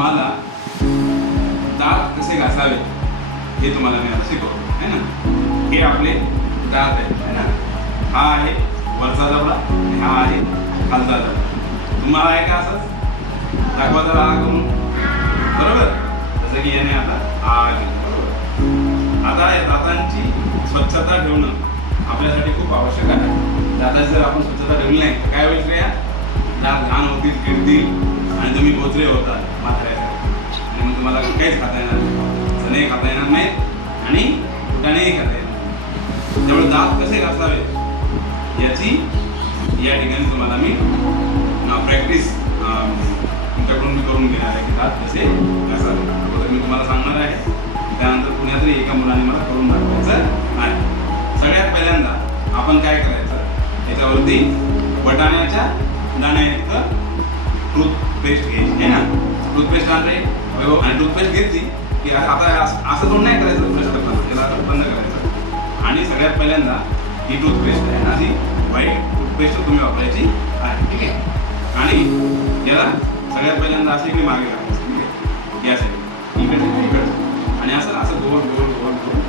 तुम्हाला दात कसे घासावे हे तुम्हाला मी आता शिकवतो है ना. हे आपले दात आहेत है ना. हा आहे वरचा जबडा आणि हा आहे खालचा जबडा. तुम्हाला आहे का असंच दाखवा जरा हा करून. बरोबर. जसं की याने आता हा बरोबर. आता या दातांची स्वच्छता ठेवणं आपल्यासाठी खूप आवश्यक आहे. दाताची जर आपण स्वच्छता ठेवली नाही तर काय होईल रे, दात घाण होतील, किडतील आणि तुम्ही बोचरे होता म्हाताऱ्याचे आणि मग तुम्हाला काहीच खाता येणार नाही. चणे खाता येणार नाहीत आणि फुटाणेही खाता येणार नाही. त्यामुळे दात कसे घासावे याची या ठिकाणी तुम्हाला मी प्रॅक्टिस तुमच्याकडून मी करून घेणार आहे की दात कसे घासावे. अगोदर मी तुम्हाला सांगणार आहे, त्यानंतर कुण्यातरी एका मुलाने मला करून दाखवायचं आहे. सगळ्यात पहिल्यांदा आपण काय करायचं, त्याच्यावरती बटाण्याच्या दाण्या इतकं टूथपेस्ट घ्यायची आहे ना. टूथपेस्ट आणले आणि टूथपेस्ट घेतली की आता असं दोन नाही करायचं. ब्रश करताना त्याला बंद करायचं आणि सगळ्यात पहिल्यांदा ही टूथपेस्ट आहे ना, अशी व्हाईट टूथपेस्ट तुम्ही वापरायची आहे. ठीक आहे. आणि याला सगळ्यात पहिल्यांदा अशी इकडे मागे लावायचं. ठीक आहे. या साईड इकडे इकडे आणि असं असं गोल गोल गोल गोल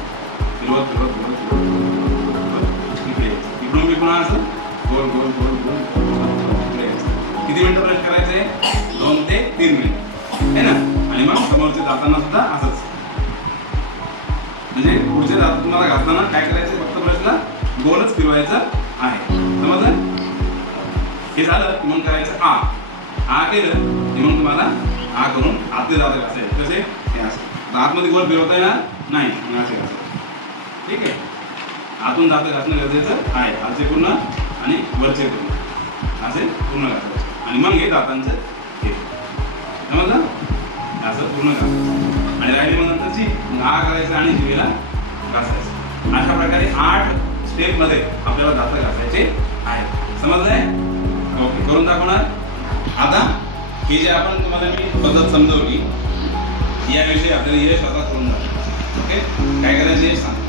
फिरवत फिरवत फिरवत फिरवत इकडे यायचं. इकडून मी पुन्हा असं गोल गोल गोल गोल इकडे यायचं. किती मिनिटं ब्रश करायचं आहे? 2 ते 3 मिनिट है ना. आणि मग समोरच्या दातांना सुद्धा असंच, म्हणजे पुढचे दात तुम्हाला घासताना काय करायचं, फक्त ब्रशला गोलच फिरवायचं आहे. समजलं? हे झालं की मग करायचं आ केलं की मग तुम्हाला आ करून आतले दात घासायचे. कसे? हे असं आतमध्ये गोल फिरवता येणार नाही, असे घासायचे. ठीक आहे. आतून दात घासणं गरजेचं आहे. आतचे पूर्ण आणि वरचे पूर्ण असे पूर्ण घासायचे आणि मग हे दातांचं हे समजलं, असं पूर्ण घासायचं आणि राहिली मग नंतरची आ करायचं आणि जिभेला घासायचं. अशा प्रकारे 8 स्टेपमध्ये आपल्याला दात घासायचे आहेत. समजलंय? ओके. करून दाखवणार. आता ही जे आपण तुम्हाला मी पद्धत समजवली याविषयी आपल्याला यश आता करून दाखवायचं. ओके. काय करायचं यश सांग.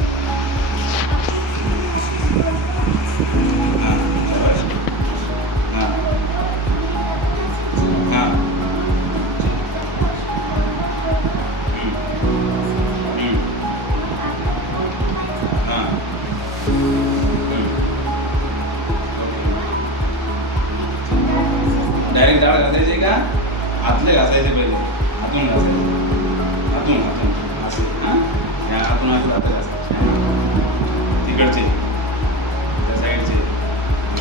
डायरेक्ट डाळ घासायचे का आतले घासायचे? पहिले आतून घासायचे. आतून आतून असे हां, या आतून असे दात घासायचे. तिकडचे त्या साईडचे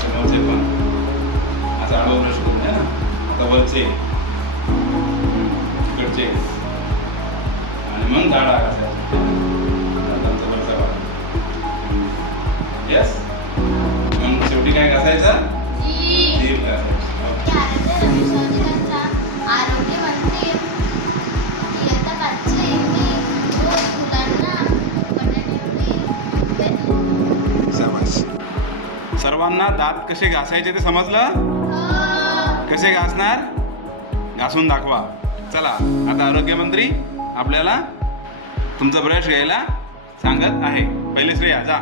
समोरचे पण असं आडवं ब्रश करून आहे ना. आता वरचे तिकडचे आणि मग डाळा घासायचे. दातांचा वरचा भाग. यस. मग शेवटी काय घासायचं? जीभ घासायची. सर्वांना दात कसे घासायचे ते समजलं? कसे घासणार? घासून दाखवा. चला आता आरोग्यमंत्री आपल्याला तुमचा ब्रश घ्यायला सांगत आहे. पहिले श्रेया जा.